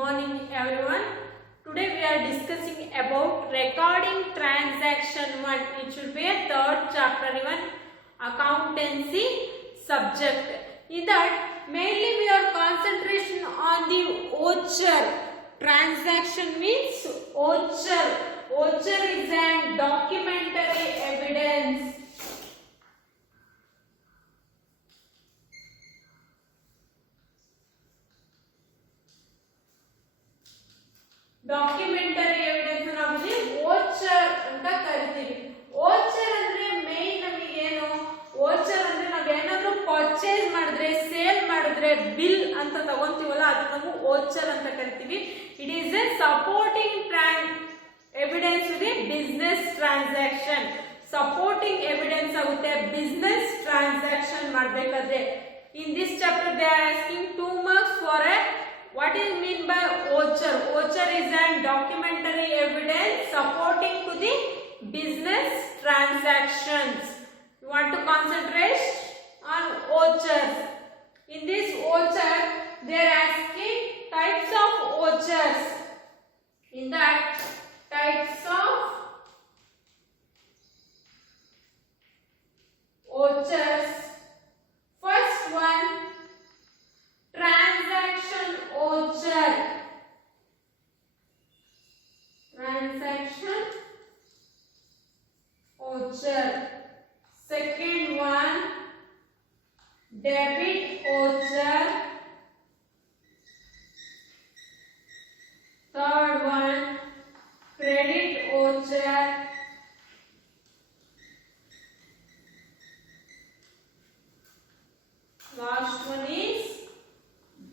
morning everyone. Today we are discussing about recording transaction 1. It should be a third chapter even accountancy subject. In that mainly we are concentration on the voucher. Transaction means voucher. Voucher is an documentary evidence. Documentary evidence ನಾವು voucher ಅಂತ ಕರಿತೀವಿ. Voucher ಅಂದ್ರೆ main ನಮಗೆ ಏನು, voucher ಅಂದ್ರೆ ನಾವು ಏನಾದ್ರೂ purchase ಮಾಡಿದ್ರೆ ಸೇಲ್ ಮಾಡಿದ್ರೆ ಬಿಲ್ ಅಂತ ತಗೊಂತೀವಲ್ಲ ಅದು ನಾವು ವೋಚರ್ ಅಂತ ಕರಿತೀವಿ. It is a supporting evidence to the business transaction. Supporting evidence ಆಗುತ್ತೆ ಬಿಸ್ನೆಸ್ ಟ್ರಾನ್ಸಾಕ್ಷನ್ ಮಾಡಬೇಕಾದ್ರೆ. In this chapter they are asking 2 marks for a what is mean by voucher. Voucher is an documentary evidence supporting to the business transactions. You want to concentrate on vouchers. In this voucher they are asking types of vouchers. In that types of vouchers, first one transaction voucher. Transaction voucher. Second one debit voucher. Third one credit voucher. Last one is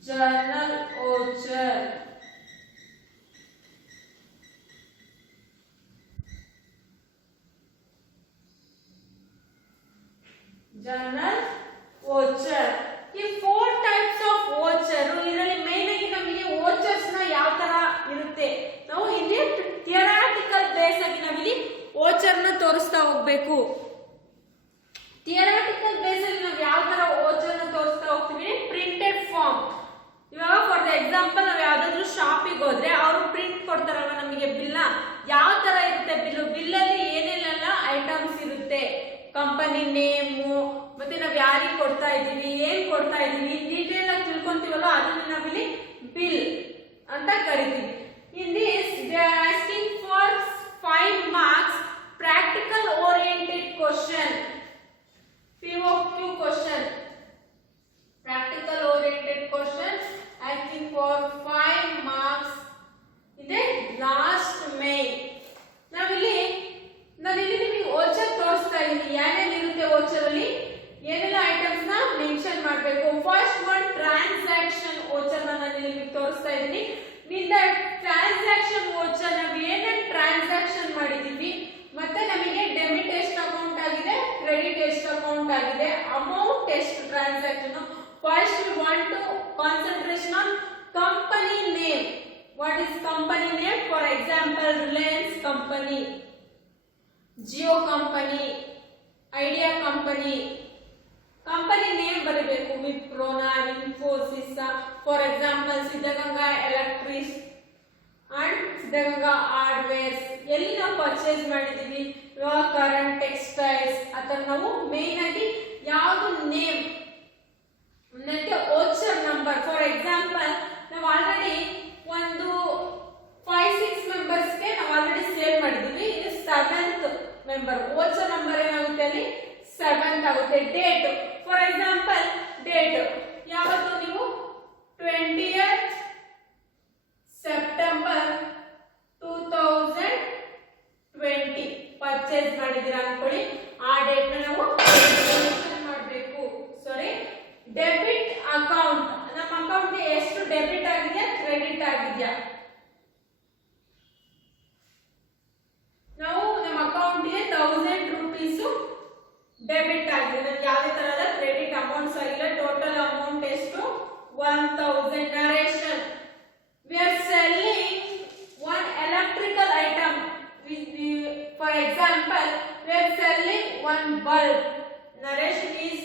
journal voucher. Journal voucher. ಈ 4 types of voucher. ಇದರಲ್ಲಿ main ಆಗಿ ನಮಗೆ vouchers ನ ಯಾವ ತರ ಇರುತ್ತೆ ನಾವು ಇಲ್ಲಿ ಥಿಯರಾಟಿಕಲ್ ಬೇಸ್ ಆಗಿ ನಾವಿಲ್ಲಿ voucher ನ ತೋರಿಸ್ತಾ ಹೋಗಬೇಕು. ಥಿಯರಾಟಿಕಲ್ ಬೇಸ್ ಅಲ್ಲಿ ನಾವು ಯಾವ ತರ voucher ನ ತೋರಿಸ್ತಾ ಹೋಗ್ತೀವಿ, ಪ್ರಿಂಟೆಡ್ ಫಾರ್ಮ್. ಇವಾಗ ಫಾರ್ ದ ಎಕ್ಸಾಂಪಲ್ ನಾವು ಯಾವ್ದಾದ್ರು ಶಾಪಿಗೆ ಹೋದ್ರೆ ಅವರು ಪ್ರಿಂಟ್ ಕೊಡ್ತಾರಲ್ವ ನಮಗೆ ಬಿಲ್, ಯಾವ ತರ ಇರುತ್ತೆ ಬಿಲ್ಲಲ್ಲಿ ಏನೇನೆಲ್ಲ ಐಟಮ್ಸ್ ಇರುತ್ತೆ, ಕಂಪನಿ ನೇಮು, ಮತ್ತೆ ನಾವು ಯಾರಿಗೆ ಕೊಡ್ತಾ ಇದೀವಿ, ಏನ್ ಕೊಡ್ತಾ ಇದೀವಿ, ಡೀಟೇಲ್ ಆಗಿ ತಿಳ್ಕೊಂತೀವಲ್ಲ ಅದನ್ನ ನಾವಿಲ್ಲಿ ಬಿಲ್ ಅಂತ ಕರಿತೀವಿ. In this they are asking for 5 marks practical oriented question, POQ question. Practical oriented question asking for 5 marks in the last May. ನಾವಿಲ್ಲಿ ನಿಮಗೆ ವೋಚರ್ ತೋರಿಸ್ತಾ ಇದ್ದೀನಿ. ಏನೇನು ಇರುತ್ತೆ ವೋಚರ್ ಅಲ್ಲಿ, ಏನೆಲ್ಲ ಐಟಮ್ಸ್ ನ ಮೆನ್ಷನ್ ಮಾಡಬೇಕು. ಫಸ್ಟ್ ಒನ್ ಟ್ರಾನ್ಸಾಕ್ಷನ್ ವೋಚರ್ ನಾನು ನಿಮಗೆ ತೋರಿಸ್ತಾ ಇದ್ದೀನಿ. ವಿತ್ ದ ಟ್ರಾನ್ಸಾಕ್ಷನ್ ವೋಚರ್ ನಾವು ಏನೇನು ಟ್ರಾನ್ಸಾಕ್ಷನ್ ಮಾಡಿದೀವಿ, ಮತ್ತೆ ನಮಗೆ ಡೆಬಿಟ್ ಎಷ್ಟು ಅಕೌಂಟ್ ಆಗಿದೆ, ಕ್ರೆಡಿಟ್ ಎಷ್ಟು ಅಕೌಂಟ್ ಆಗಿದೆ, ಅಮೌಂಟ್ ಎಷ್ಟು transaction. First we want to concentration on company name. What is company name? For example, Reliance company, Jio company, Idea company. Company name ಬರಬೇಕು. Wipro, Infosys. For example, Siddhaganga Electric and Siddhaganga Hardware. ಎಲ್ಲಿ ನಾವು purchase ಮಾಡಿದೀವಿ, ಇವಾಗ current textiles ಅಥವಾ ನಾವು main ಆಗಿ ಯಾವುದು name ಮತ್ತೆ ವೋಚರ್ ನಂಬರ್. ಫಾರ್ ಎಕ್ಸಾಂಪಲ್ ನಾವು ಆಲ್ರೆಡಿ ಒಂದು 5-6 ಮೆಂಬರ್ಸ್ಗೆ ನಾವು ಆಲ್ರೆಡಿ ಸೇಲ್ ಮಾಡಿದೀವಿ. ಇದು 7th ಮೆಂಬರ್. ವೋಚರ್ ನಂಬರ್ ಏನಾಗುತ್ತೆ ಅಲ್ಲಿ 7th ಆಗುತ್ತೆ. ಡೇಟ್ ಫಾರ್ ಎಕ್ಸಾಂಪಲ್ ಡೇಟ್ ಯಾವತ್ತು ನೀವು 20th ಸೆಪ್ಟೆಂಬರ್ 2020 ಪರ್ಚೇಸ್ ಮಾಡಿದೀರಾ ಅನ್ಕೊಳ್ಳಿ, ಆ ಡೇಟ್ ನಾವು ಮೆನ್ಷನ್ ಮಾಡಬೇಕು. ಸಾರಿ, ಡೆಬಿಟ್ ಅಕೌಂಟ್, ನಮ್ಮ ಅಕೌಂಟ್ ಗೆ ಎಷ್ಟು ಡೆಬಿಟ್ ಆಗಿದೆಯಾ ಕ್ರೆಡಿಟ್ ಆಗಿದೆಯಾ. ನಾವು ನಮ್ಮ ಅಕೌಂಟ್ ಗೆ 1000 rupees ಡೆಬಿಟ್ ಆಗಿದೆ, ನಮ್ಗೆ ಯಾವುದೇ ತರಹದ ಕ್ರೆಡಿಟ್ ಅಮೌಂಟ್ಸ್ ಆಗಿಲ್ಲ. ಟೋಟಲ್ ಅಮೌಂಟ್ ಎಷ್ಟು 1000. Narration, we are selling one electrical item. For example, we are selling one bulb. Narration is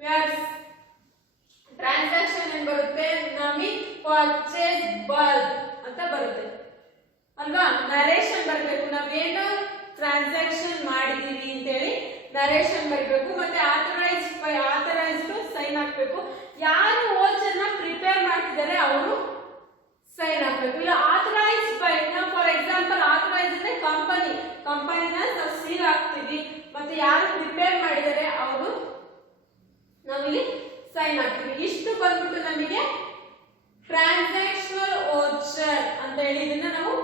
we are transaction en barutte, nami purchase narration ಬರೀಬೇಕು, ಮತ್ತೆ authorised sign ಹಾಕ್ಬೇಕು. ಯಾರು ವೋಚರ್ ನ prepare ಮಾಡ್ತಿದ್ದಾರೆ ಅವರು sign ಹಾಕ್ಬೇಕು. ಇಲ್ಲ authorised by, for example authorise ಅಂದ್ರೆ ಕಂಪನಿನ ನಾವು ಸೀಲ್ ಹಾಕ್ತೀವಿ, ಮತ್ತೆ ಯಾರು ಪ್ರಿಪೇರ್ ಮಾಡಿದ್ದಾರೆ ಅವರು ನಾವಿಲ್ಲಿ ಸೈನ್ ಹಾಕ್ತೀವಿ. ಇಷ್ಟು ಬಂದ್ಬಿಟ್ಟು ನಮಗೆ ಟ್ರಾನ್ಸಾಕ್ಷನಲ್ ವೋಚರ್ ಅಂತ ಹೇಳಿ ಇದನ್ನ ನಾವು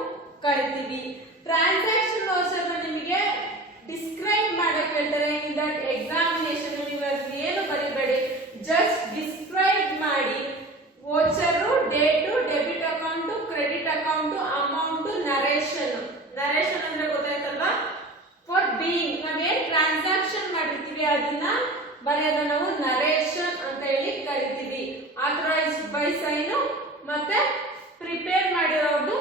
ಕರಿತೀವಿ. ಟ್ರಾನ್ಸಾಕ್ಷನಲ್ ವೋಚರ್ ನಿಮಗೆ ಡಿಸ್ಕ್ರೈಬ್ ಮಾಡಕ್ಕೆ ಹೇಳ್ತಾರೆ. ಇನ್ ದಟ್ ಎಕ್ಸಾಮಿನೇಷನ್ ನೀವು ಏನು ಬರೀಬೇಡಿ, ಜಸ್ಟ್ ಡಿಸ್ಕ್ರೈಬ್ ಮಾಡಿ. Voucher, date, debit account, credit account, amount, narration ಅಂದ್ರೆ ಗೊತ್ತಾಯ್ತಲ್ವಾ? ಫಾರ್ ಬೀಯಿಂಗ್ ನಾವೇನ್ ಟ್ರಾನ್ಸಾಕ್ಷನ್ ಮಾಡಿರ್ತೀವಿ ಅದನ್ನ ಬರೆಯೋದನ್ನ ನಾವು ನರೇಶನ್ ಅಂತ ಹೇಳಿ ಕರಿತೀವಿ. ಆಥರೈಸ್ಡ್ ಬೈ ಸೈನ್ ಮತ್ತೆ ಪ್ರಿಪೇರ್ ಮಾಡಿರೋದು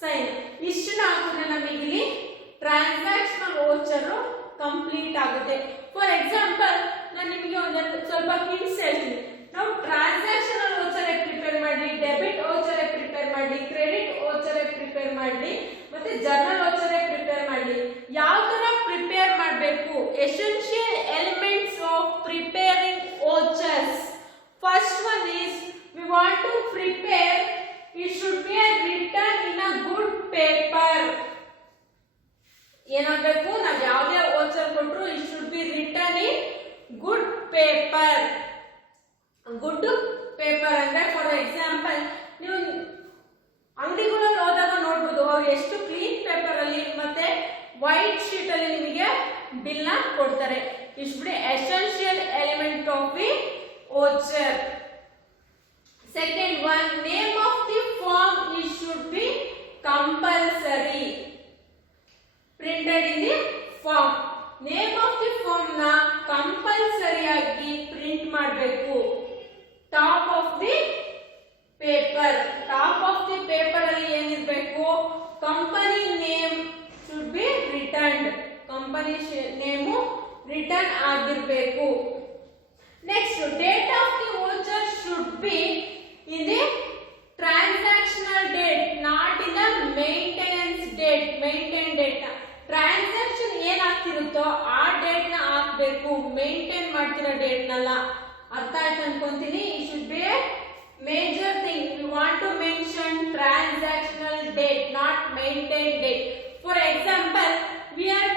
ಸೈನ್. ಇಷ್ಟನ್ನ ಹಾಕಿದ್ರೆ ನಮಗೆ ಇಲ್ಲಿ ಟ್ರಾನ್ಸಾಕ್ಷನಲ್ ವೋಚರ್ ಕಂಪ್ಲೀಟ್ ಆಗುತ್ತೆ. ಫಾರ್ ಎಕ್ಸಾಂಪಲ್ ನಾನು ನಿಮಗೆ ಒಂದೆರಡು ಸ್ವಲ್ಪ ಹಿಂಟ್ಸ್ ಹೇಳ್ತೀನಿ. ನಾವು ಟ್ರಾನ್ಸಾಕ್ಷನಲ್ ವೋಚರ್ ಪ್ರಿಪೇರ್ ಮಾಡಿ, ಡೆಬಿಟ್ ವೋಚರ್ ಪ್ರಿಪೇರ್ ಮಾಡಿ, ಕ್ರೆಡಿಟ್ ವೋಚರ್ ಪ್ರಿಪೇರ್ ಮಾಡಿ, ಮತ್ತೆ ಜರ್ನಲ್ ವೋಚರ್ ಪ್ರಿಪೇರ್ ಮಾಡಿ. ಯಾವ ತರ ಪ್ರಿಪೇರ್ ಮಾಡಬೇಕು? Essential elements of preparing vouchers. First one is we want to prepare, it should be written in a good paper. ಏನಾಗಬೇಕು? ನಾವು ಯಾವುದೇ ವೋಚರ್ ಕೊಟ್ಟರು it should be written in good paper. Good paper ಅಂದ್ರೆ for example ನೀವು ಅಂಗಡಿಗಳಲ್ಲಿ ಹೋದಾಗ ನೋಡ್ಬೋದು, ಅವ್ರು ಎಷ್ಟು ಕ್ಲೀನ್ ಪೇಪರ್ ಅಲ್ಲಿ ಮತ್ತೆ ವೈಟ್ ಶೀಟ್ ಅಲ್ಲಿ ನಿಮಗೆ ಬಿಲ್ ನ ಕೊಡ್ತಾರೆ. It should be essential element of the voucher. Second one, name of the form it should be compulsory printed in the form. Name of the form ನ compulsory ಆಗಿ print ಮಾಡಬೇಕು. Top of the paper ಅಲ್ಲಿ ಏನಿರಬೇಕು? Company name should be returned. Company name return ಆಗಿರಬೇಕು. Next, date of the voucher should be in the transactional date, not in the maintenance date. Maintain date transaction ಏನಾಗ್ತಿರುತ್ತೋ ಆ date ನ ಹಾಕ್ಬೇಕು, maintain ಮಾಡ್ತಿರೋ date ನಲ್ಲ. ಅರ್ಥ ಆಯ್ತು ಅನ್ಕೊಂತೀನಿ. It should be a major thing. You want to mention transactional date, not maintain date. For example, we are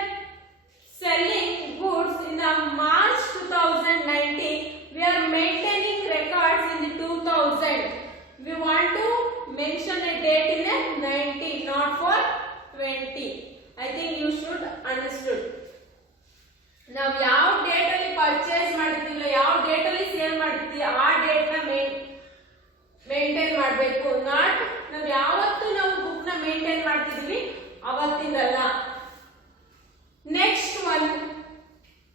selling goods in the March 2019. We are maintaining records in the 2000. We want to mention a date in the 90, not for 20. I think you should understood. ನಾವು ಯಾವ date ಅಲ್ಲಿ purchase ಮಾಡಿರ್ತೀವಿ, ಯಾವ date ಅಲ್ಲಿ sale ಮಾಡಿರ್ತೀವಿ ಆ date ನ maintain ಮಾಡಬೇಕು. ನಾಟ್ ನಾವು ಯಾವತ್ತು ನಾವು ಬುಕ್ ನ ಮೇಂಟೈನ್ ಮಾಡ್ತಿದೀವಿ ಅವತ್ತಿಂದಲ್ಲ. ನೆಕ್ಸ್ಟ್ ಒನ್,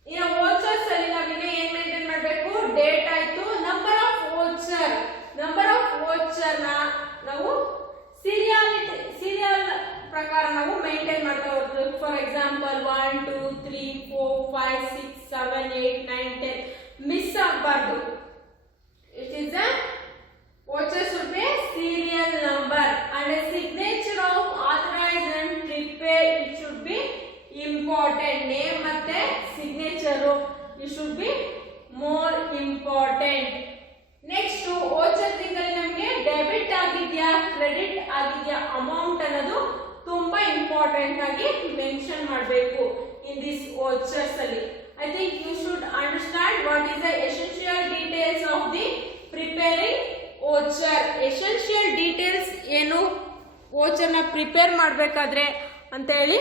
ಈಗ ವೋಚರ್ಸ್ ಅಲ್ಲಿ ನಾವೀಗ ಏನ್ ಮೇಂಟೈನ್ ಮಾಡಬೇಕು? ಡೇಟ್ ಆಯ್ತು. ನಂಬರ್ ಆಫ್ ವೋಚರ್ ನ ನಾವು ಸೀರಿಯಲ್ ಪ್ರಕಾರ ನಾವು ಮೇಂಟೈನ್ ಮಾಡ್ತಾ ಹೋಗ್ತೀವಿ. ಫಾರ್ ಎಕ್ಸಾಂಪಲ್ 1 2 3 4 5 6 7 8 9 10 ಮಿಸ್ ಆಗಬಾರ್ದು. It is a voucher should B serial number and a signature of authorized and prepared. It should be important. Name ಮತ್ತೆ signature it should be more important. Next, voucher ತಿಂಗಳಲ್ಲಿ ನಮಗೆ debit ಆಗಿದ್ಯಾ credit ಆಗಿದ್ಯಾ amount ಅನ್ನೋದು ತುಂಬಾ important ಆಗಿ mention ಮಾಡಬೇಕು in this vouchers ಅಲ್ಲಿ. I think you should understand what is the essential details of the preparing voucher. Essential details ಏನು ವೋಚರ್ ನ ಪ್ರಿಪೇರ್ ಮಾಡಬೇಕಾದ್ರೆ ಅಂತ ಹೇಳಿ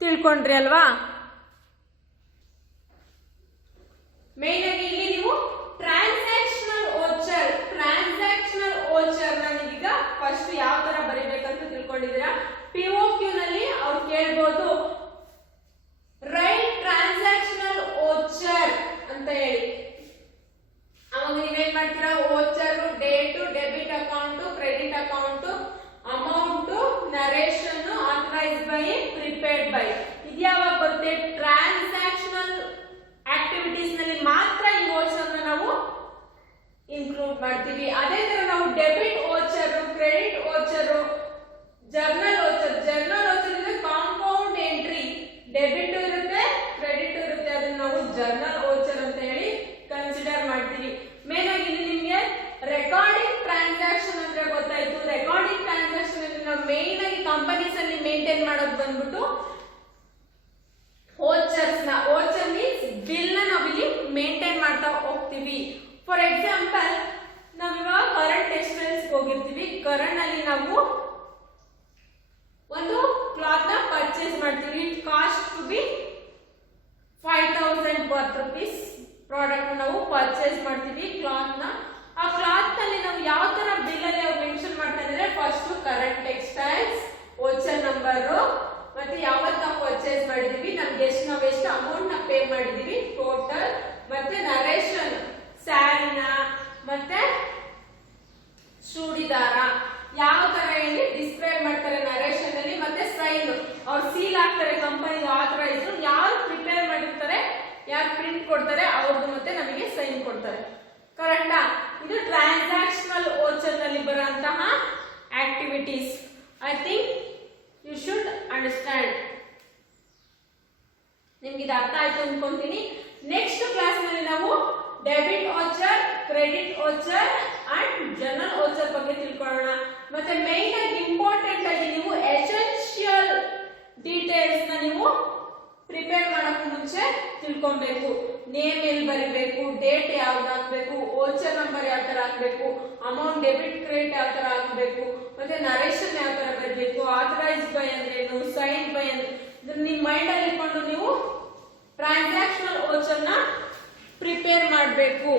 ತಿಳ್ಕೊಂಡ್ರಿ ಅಲ್ವಾ? ಮೇನ್ ಆಗಿ ಇಲ್ಲಿ ನೀವು ಟ್ರಾನ್ಸಾಕ್ಷನಲ್ ವೋಚರ್ ನ ನೀವೀಗ ಫಸ್ಟ್ ಯಾವ ತರ ಬರೀಬೇಕಂತ ತಿಳ್ಕೊಂಡಿದ್ದೀರಾ. POQ ನಲ್ಲಿ ಅವ್ರು ಕೇಳ್ಬೋದು ರೈಟ್ ಟ್ರಾನ್ಸಾಕ್ಷನಲ್ ವೋಚರ್ ಅಂತ ಹೇಳಿ. ಅವಾಗ ನೀವೇನ್ ಮಾಡ್ತೀರಾ? Voucher, date, debit account, credit account, amount, narration, authorised by, prepared by. ಇದ್ಯಾವಾಗ ಬರುತ್ತೆ? ಟ್ರಾನ್ಸಾಕ್ಷನಲ್ ಆಕ್ಟಿವಿಟೀಸ್ ನಲ್ಲಿ ಮಾತ್ರ ಈ ವೋಚರ್ ನಾವು ಇನ್ಕ್ಲೂಡ್ ಮಾಡ್ತೀವಿ. ಅದೇ ತರ ನಾವು debit voucher, credit voucher, journal voucher ಅಂದ್ರೆ ಕಾಂಪೌಂಡ್ ಎಂಟ್ರಿ, ಡೆಬಿಟ್ ಇರುತ್ತೆ ಕ್ರೆಡಿಟ್ ಇರುತ್ತೆ, ಅದನ್ನ ಹೋಗ್ತೀವಿ. ಫಾರ್ ಎಕ್ಸಾಂಪಲ್ ನಾವಿವಾಗ ಕರೆಂಟ್ ಟೆಕ್ಸ್ಟೈಲ್ಸ್ ಹೋಗಿರ್ತೀವಿ. ಕರೆಂಟ್ ಅಲ್ಲಿ ನಾವು ಒಂದು ಕ್ಲಾತ್ ನ ಪರ್ಚೇಸ್ ಮಾಡ್ತೀವಿ. It cost to be 5000 worth rupees product ನಾವು ಪರ್ಚೇಸ್ ಮಾಡ್ತೀವಿ ಕ್ಲಾತ್ ನ. ಆ ಕ್ಲಾತ್ ನಲ್ಲಿ ನಾವು ಯಾವ ತರ ಬಿಲ್ ಅಲ್ಲಿ ಅವ್ರು ಮೆನ್ಷನ್ ಮಾಡ್ತಾರೆ ಅಂದ್ರೆ first current textiles, voucher number, ಮತ್ತೆ ಯಾವತ್ತು ನಾವು ಪರ್ಚೇಸ್ ಮಾಡಿದೀವಿ, ನಮ್ಗೆ ನಾವು ಎಷ್ಟು ಅಮೌಂಟ್ ನ ಪೇ ಮಾಡಿದೀವಿ ಟೋಟಲ್, ಮತ್ತೆ ನರೇಶನ್ ಸ್ಯಾರಿನ ಮತ್ತೆ ಚೂಡಿದಾರ ಯಾವ ತರ ಹೇಳಿ ಡಿಸ್ಕ್ರೈಬ್ ಮಾಡ್ತಾರೆ ನರೇಶನ್ ಅಲ್ಲಿ, ಮತ್ತೆ ಸೈನ್ ಅವ್ರು ಸೀಲ್ ಆಗ್ತಾರೆ ಕಂಪನಿ ಆಥರೈಸ್, ಯಾರು ಪ್ರಿಪೇರ್ ಮಾಡಿರ್ತಾರೆ ಯಾರು ಪ್ರಿಂಟ್ ಕೊಡ್ತಾರೆ ಅವ್ರದ್ದು ಮತ್ತೆ ನಮಗೆ ಸೈನ್ ಕೊಡ್ತಾರೆ. ಕರೆಕ್ಟಾ? ಇದು ಟ್ರಾನ್ಸಾಕ್ಷನಲ್ ವೋಚರ್ ನಲ್ಲಿ ಬರುವಂತಹ activities. I think you should understand. ನಿಮ್ಗೆ ಇದು ಅರ್ಥ ಆಯ್ತು ಅನ್ಕೊಂತೀನಿ. ನೆಕ್ಸ್ಟ್ ಕ್ಲಾಸ್ ನಲ್ಲಿ ನಾವು debit voucher, credit voucher and general voucher ಬಗ್ಗೆ ತಿಳ್ಕೊಳ್ಳೋಣ. ಮತ್ತೆ ಮೇನ್ ಆಗಿ ಇಂಪಾರ್ಟೆಂಟ್ ಆಗಿ ನೀವು ಎಸೆನ್ಷಿಯಲ್ ಡೀಟೇಲ್ಸ್ ನ ನೀವು ಪ್ರಿಪೇರ್ ಮಾಡಕ್ ಮುಂಚೆ ತಿಳ್ಕೊಬೇಕು. ನೇಮ್ ಎಲ್ಲಿ ಬರಿಬೇಕು, ಡೇಟ್ ಯಾವ್ದು ಹಾಕ್ಬೇಕು, ವೋಚರ್ ನಂಬರ್ ಯಾವ ತರ ಹಾಕ್ಬೇಕು, ಅಮೌಂಟ್ ಡೆಬಿಟ್ ಕ್ರೆಡಿಟ್ ಯಾವ ತರ ಹಾಕ್ಬೇಕು, ಮತ್ತೆ ನರೇಶನ್ ಯಾವ ತರ ಬರಬೇಕು, ಆಥರೈಸ್ ಬೈ ಅಂದ್ರೇನು, ಸೈನ್ ಬೈ ಅಂದ್ರೆ ಇದನ್ನ ನಿಮ್ ಮೈಂಡ್ ಅಲ್ಲಿ ಇಟ್ಕೊಂಡು ನೀವು ಟ್ರಾನ್ಸಾಕ್ಷನಲ್ ವೋಚರ್ ನ ಪ್ರಿಪೇರ್ ಮಾಡಬೇಕು.